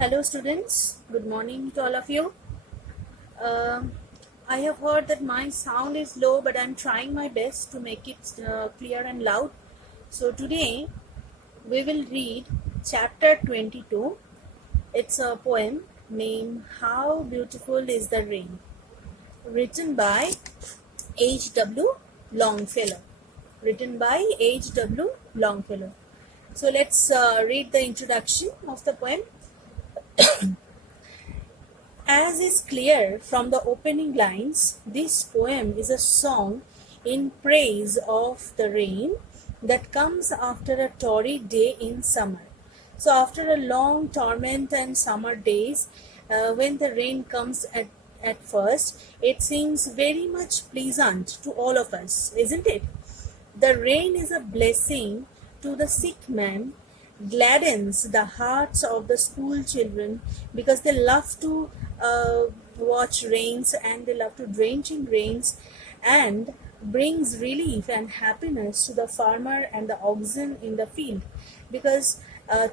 Hello students, good morning to all of you. Um I have heard that my sound is low, but I'm trying my best to make it clear and loud. So today we will read chapter 22. It's a poem named How Beautiful is the Rain, written by H.W. Longfellow. Written by H.W. Longfellow. So let's read the introduction of the poem. As is clear from the opening lines, this poem is a song in praise of the rain that comes after a torrid day in summer. So, after a long torment and summer days, when the rain comes at first, it seems very much pleasant to all of us, isn't it? The rain is a blessing to the sick man, gladdens the hearts of the school children because they love to watch rains and they love to drench in rains, and brings relief and happiness to the farmer and the oxen in the field, because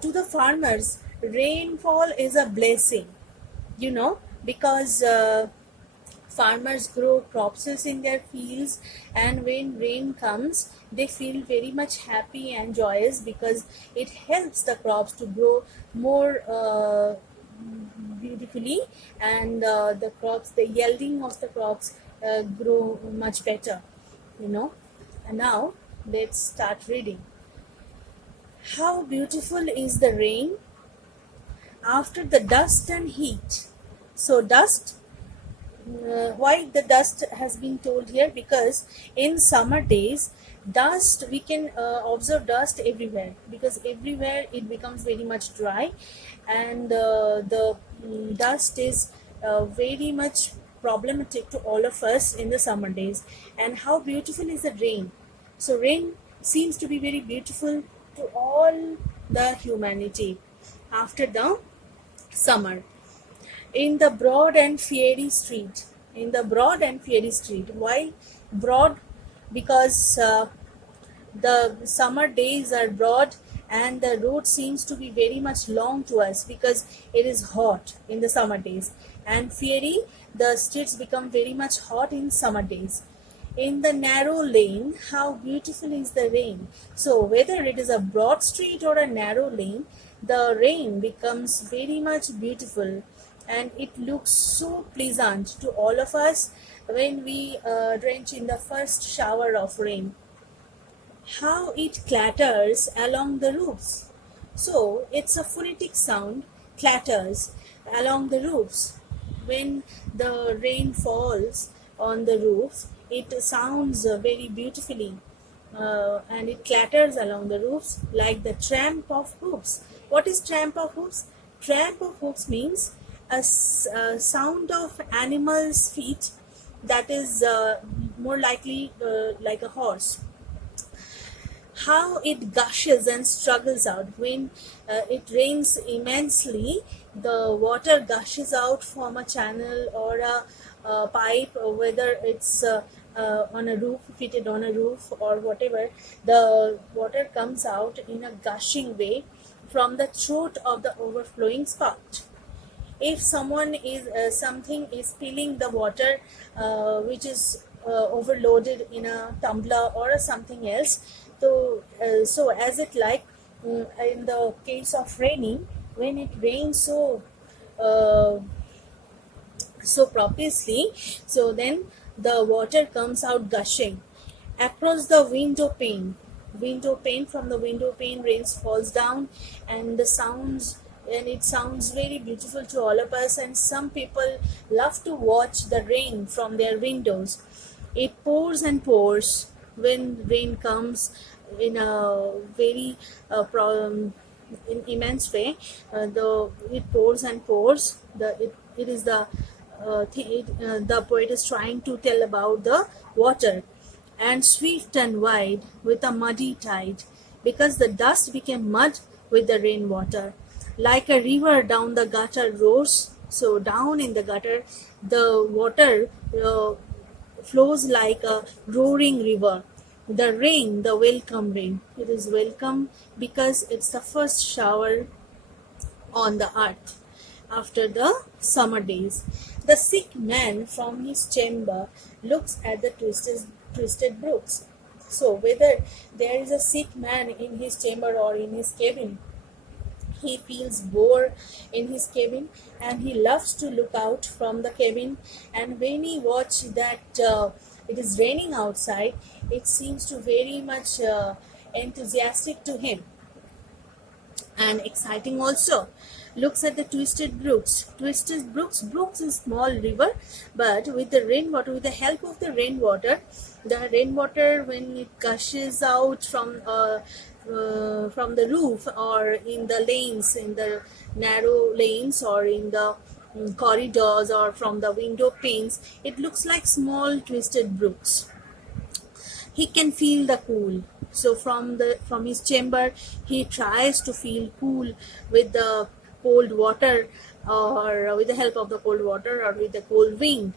to the farmers rainfall is a blessing, because farmers grow crops in their fields, and when rain comes they feel very much happy and joyous because it helps the crops to grow more beautifully, and the yielding of the crops grow much better. And now let's start reading. How beautiful is the rain after the dust and heat. So dust, why the dust has been told here, because in summer days dust, we can observe dust everywhere, because everywhere it becomes very much dry, and the dust is very much problematic to all of us in the summer days. And how beautiful is the rain. So rain seems to be very beautiful to all the humanity after the summer. In the broad and fiery street. Why broad? Because the summer days are broad and the road seems to be very much long to us because it is hot in the summer days. And fiery, the streets become very much hot in summer days. In the narrow lane, how beautiful is the rain. So whether it is a broad street or a narrow lane, the rain becomes very much beautiful, and it looks so pleasant to all of us when we drench in the first shower of rain. How it clatters along the roofs. So it's a phonetic sound, clatters along the roofs. When the rain falls on the roof, it sounds very beautifully, and it clatters along the roofs like the tramp of hooves. What is tramp of hooves? Tramp of hooves means a sound of animals' feet that is more likely like a horse. How it gushes and struggles out. When it rains immensely, the water gushes out from a channel or a pipe, or whether it's on a roof, fitted on a roof or whatever, the water comes out in a gushing way from the throat of the overflowing spout. If something is spilling the water, which is overloaded in a tumbler or something else, so as it like, in the case of raining, when it rains uh, so profusely, so then the water comes out gushing across the window pane. From the window pane, rains falls down, and it sounds very beautiful to all of us, and some people love to watch the rain from their windows. It pours and pours. When rain comes in a very in immense way, it pours and pours. The poet is trying to tell about the water, and swift and wide with a muddy tide, because the dust became mud with the rainwater. Like a river down the gutter roars, so down in the gutter the water flows like a roaring river. The rain, the welcome rain, it is welcome because it's the first shower on the earth. after the summer days. The sick man from his chamber looks at the twisted brooks. So, whether there is a sick man in his chamber or in his cabin, he feels bored in his cabin, and he loves to look out from the cabin. And when he watch that it is raining outside, it seems to very much enthusiastic to him and exciting also. Looks at the twisted brooks. Brooks is small river, but with the rainwater, with the help of the rainwater when it gushes out from the roof or in the lanes, in the narrow lanes or in the corridors or from the window panes, it looks like small twisted brooks. He can feel the cool. So from his chamber, he tries to feel cool with the cold water, or with the help of the cold water, or with the cold wind.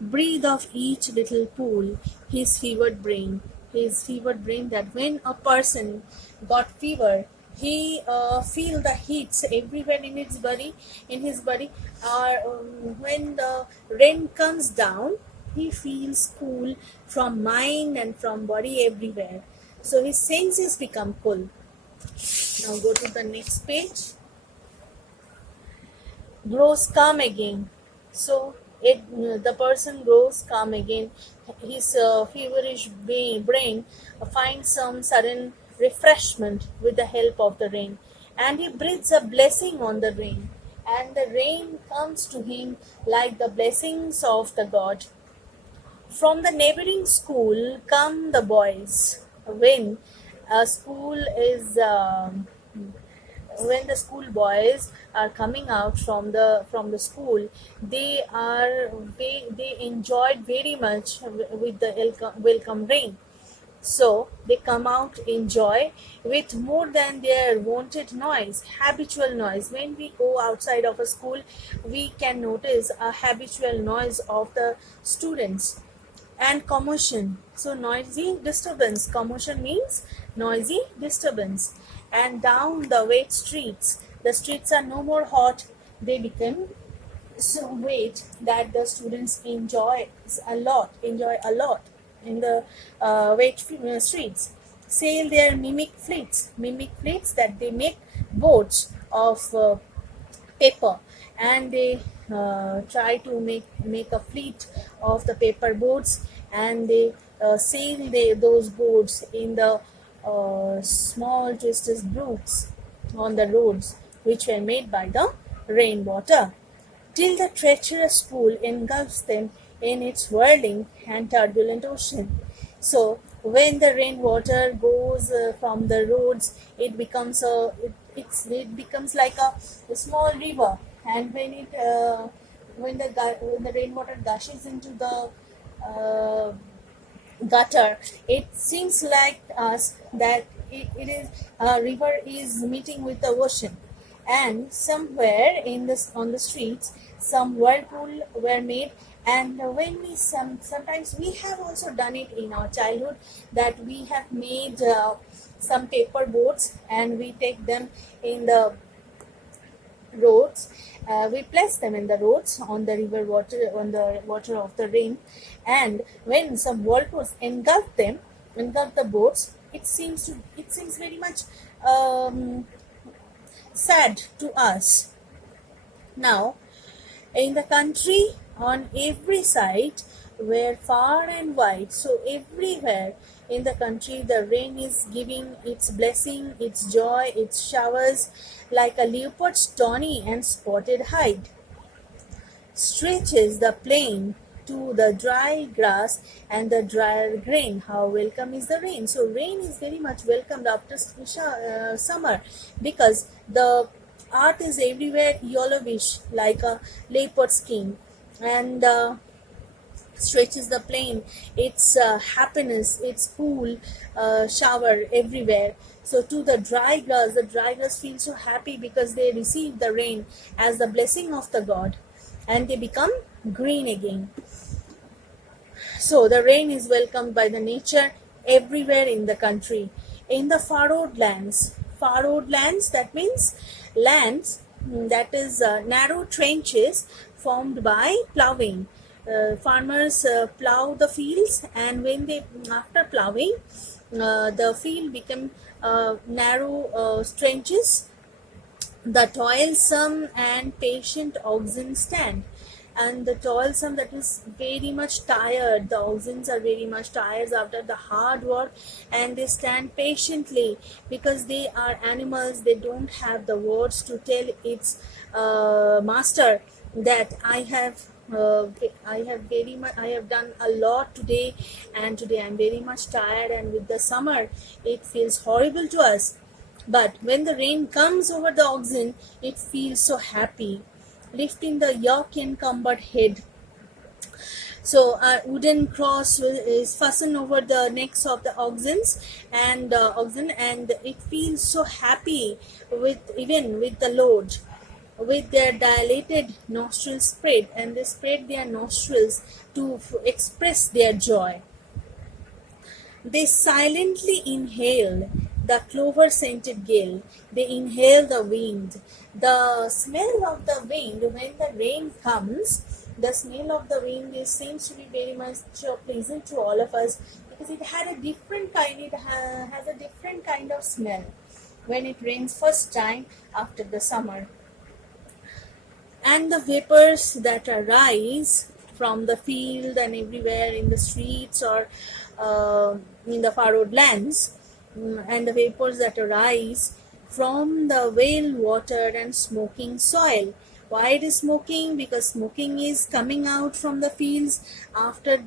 Breathe of each little pool, his fevered brain. His fevered brain, that when a person got fever, he feel the heats everywhere in his body, or when the rain comes down, he feels cool from mind and from body everywhere. So his senses become cool. Now go to the next page. Grows calm again. So the person grows calm again. His feverish brain finds some sudden refreshment with the help of the rain, and he breathes a blessing on the rain, and the rain comes to him like the blessings of the God. From the neighboring school come the boys. When a school is when the school boys are coming out from the school, they enjoyed very much with the welcome rain. So they come out in joy with more than their wanted noise, habitual noise. When we go outside of a school, we can notice a habitual noise of the students. And commotion, so noisy disturbance. Commotion means noisy disturbance. And down the wet streets, the streets are no more hot, they become so wet that the students enjoy a lot in the wet streets. Sail their mimic fleets that they make boats of paper, and they try to make a fleet of the paper boats, and they sail those boats in the small twisted brooks on the roads, which were made by the rainwater, till the treacherous pool engulfs them in its whirling and turbulent ocean. So when the rainwater goes from the roads, it becomes it becomes like a small river, and when the rainwater gushes into the gutter, it seems like us that it is a river is meeting with the ocean. And somewhere on the streets, some whirlpool were made. And when sometimes we have also done it in our childhood, that we have made some paper boats, and we take them in the roads. We place them in the roads on the river water, on the water of the rain, and when some whirlpools engulf the boats, it seems very much sad to us. Now, in the country, on every side were far and wide, so everywhere in the country the rain is giving its blessing, its joy, its showers, like a leopard's tawny and spotted hide stretches the plain to the dry grass and the drier grain. How welcome is the rain! So rain is very much welcomed after summer, because the earth is everywhere yellowish like a leopard skin, and stretches the plain. It's happiness, it's cool shower everywhere. So to the dry grass feels so happy because they receive the rain as the blessing of the God, and they become green again. So the rain is welcomed by the nature everywhere in the country. In the furrowed lands, that means lands that is narrow trenches formed by plowing. Farmers plow the fields, and when they after plowing, the field become narrow trenches. The toilsome and patient oxen stand, and the toilsome, that is very much tired, the oxen are very much tired after the hard work, and they stand patiently because they are animals. They don't have the words to tell its master that I have done a lot today, and today I'm very much tired, and with the summer it feels horrible to us. But when the rain comes over the oxen, it feels so happy, lifting the yoke encumbered head. So a wooden cross is fastened over the necks of the oxen, and it feels so happy with even with the load. With their dilated nostrils spread, and they spread their nostrils to express their joy. They silently inhale the clover scented gale. They inhale the wind. The smell of the wind when the rain comes, the smell of the wind seems to be very much pleasant to all of us, because it had a different kind, has a different kind of smell when it rains first time after the summer. And the vapors that arise from the field and everywhere in the streets or in the furrowed lands, and the vapors that arise from the well watered and smoking soil. Why it is smoking? Because smoking is coming out from the fields after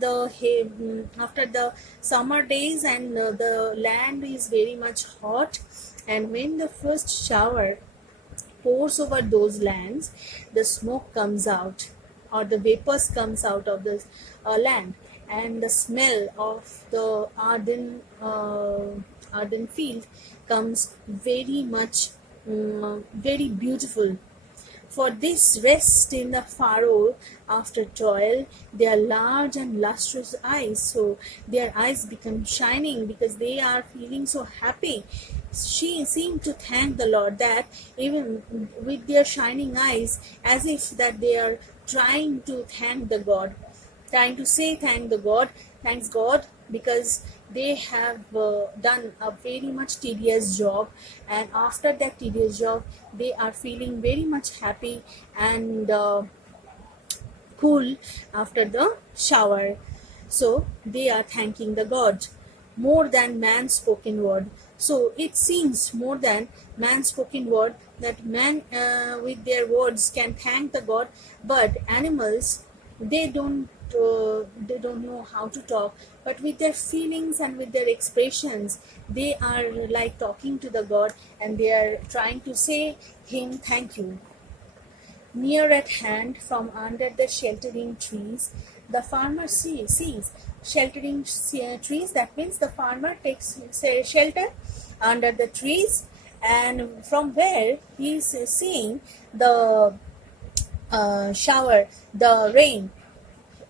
after the summer days, and the land is very much hot, and when the first shower pours over those lands, the smoke comes out, or the vapors comes out of the land, and the smell of the ardent field comes very much very beautiful. For this rest in the furrow after toil, their large and lustrous eyes, so their eyes become shining because they are feeling so happy. She seemed to thank the Lord that even with their shining eyes, as if that they are trying to thank the God, trying to say thanks God, because they have done a very much tedious job, and after that tedious job they are feeling very much happy and cool after the shower. So they are thanking the God more than man's spoken word. So it seems more than man's spoken word that man with their words can thank the God, but animals, they don't know how to talk, but with their feelings and with their expressions they are like talking to the God, and they are trying to say him thank you. Near at hand, from under the sheltering trees, the farmer sees sheltering trees. That means the farmer takes shelter under the trees, and from where he is seeing the shower, the rain,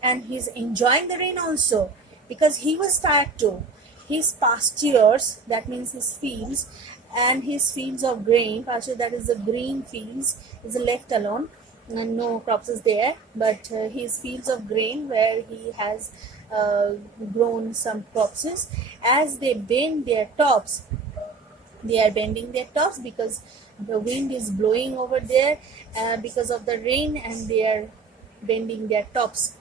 and he's enjoying the rain also because he was tired too. His pastures, that means his fields, and his fields of grain, pasture, that is the green fields, is left alone, and no crops is there, but his fields of grain where he has grown some crops, as they bend their tops, they are bending their tops because the wind is blowing over there because of the rain, and they are bending their tops,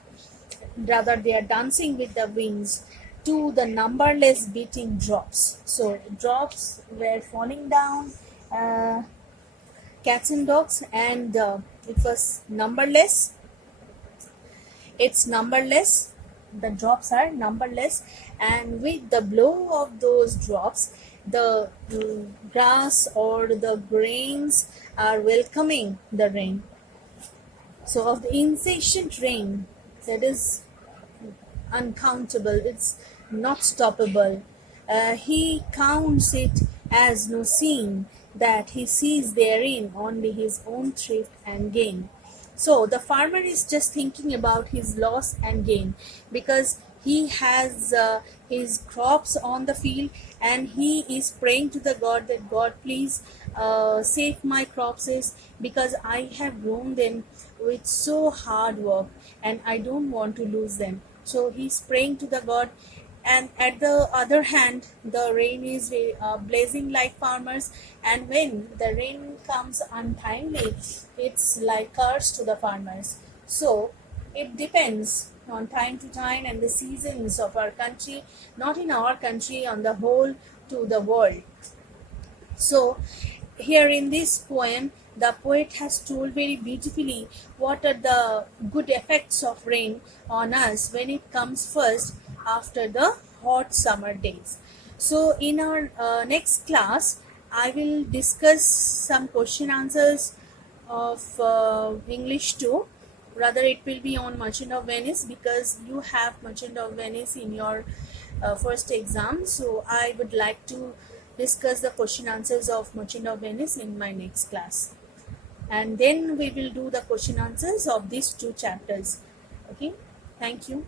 rather they are dancing with the winds to the numberless beating drops. So drops were falling down, cats and dogs, and it was numberless. It's numberless, the drops are numberless, and with the blow of those drops the grass or the grains are welcoming the rain. So of the incessant rain that is uncountable, it's not stoppable. He counts it as no sin, that he sees therein only his own thrift and gain. So the farmer is just thinking about his loss and gain, because he has his crops on the field, and he is praying to the God that God, please save my crops, is because I have grown them with so hard work and I don't want to lose them. So he's praying to the God. And at the other hand, the rain is blazing like farmers, and when the rain comes untimely, it's like curse to the farmers. So it depends on time to time and the seasons of our country, not in our country, on the whole, to the world. So, here in this poem, the poet has told very beautifully what are the good effects of rain on us when it comes first after the hot summer days. So, in our next class, I will discuss some question answers of English too. Rather, it will be on Merchant of Venice, because you have Merchant of Venice in your first exam. So I would like to discuss the question answers of Merchant of Venice in my next class. And then we will do the question answers of these two chapters. Okay, thank you.